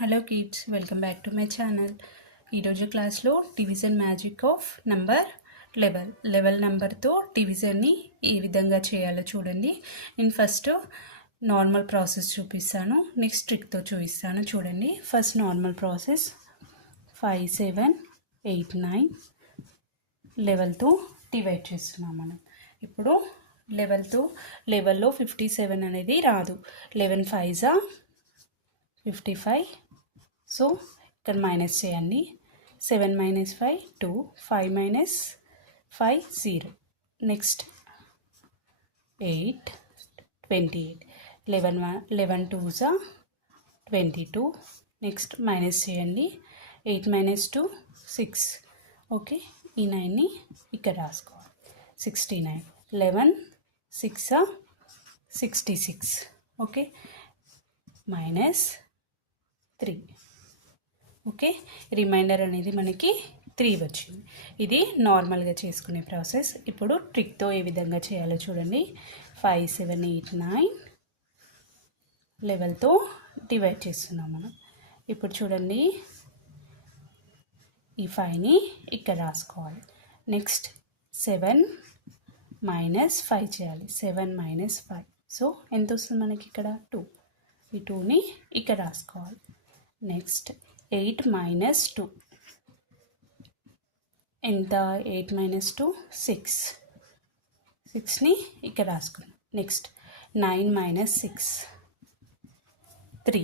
Hello kids, welcome back to my channel. ఈరోజు క్లాస్లో division magic of level నెంబర్తో డివిజన్ని ఏ విధంగా చేయాలో చూడండి. నేను ఫస్ట్ నార్మల్ ప్రాసెస్ చూపిస్తాను, నెక్స్ట్ ట్రిక్తో చూపిస్తాను. చూడండి, ఫస్ట్ నార్మల్ ప్రాసెస్ 5, 7, 8, 9 లెవెల్తో డివైడ్ చేస్తున్నాం మనం. ఇప్పుడు లెవెల్లో 57 అనేది రాదు. 11 5s 55. సో ఇక్కడ మైనస్ చేయండి. 7 - 5 2, 5 - 5 0. నెక్స్ట్ 8 28. 11 2s 22. నెక్స్ట్ మైనస్ చేయండి. 8 - 2 6. ఓకే, ఈ 9ని ఇక్కడ రాసుకోవాలి. 69. 11 6 66. Okay, minus 3. ఓకే, రిమైండర్ అనేది మనకి 3 వచ్చింది. ఇది నార్మల్గా చేసుకునే ప్రాసెస్. ఇప్పుడు ట్రిక్తో ఏ విధంగా చేయాలో చూడండి. 5 7 8 9 లెవెల్తో డివైడ్ చేస్తున్నాం మనం. ఇప్పుడు చూడండి, ఈ 5ని ఇక్కడ రాసుకోవాలి. నెక్స్ట్ 7 - 5 చేయాలి. 7 - 5. సో ఎంత వస్తుంది మనకి ఇక్కడ? 2. ఈ 2ని ఇక్కడ రాసుకోవాలి. నెక్స్ట్ 8 - 2 ఎంత? 8 - 2 6. 6ని ఇక్కడ రాసుకున్నాం. నెక్స్ట్ 9 - 6 3.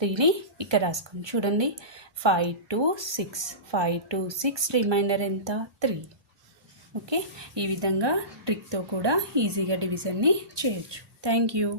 3ని ఇక్కడ రాసుకున్నాం. చూడండి, 5 2 6. 5 2 6. రిమైండర్ ఎంత? 3. ఓకే, ఈ విధంగా ట్రిక్తో కూడా ఈజీగా డివిజన్ని చేయొచ్చు. Thank you.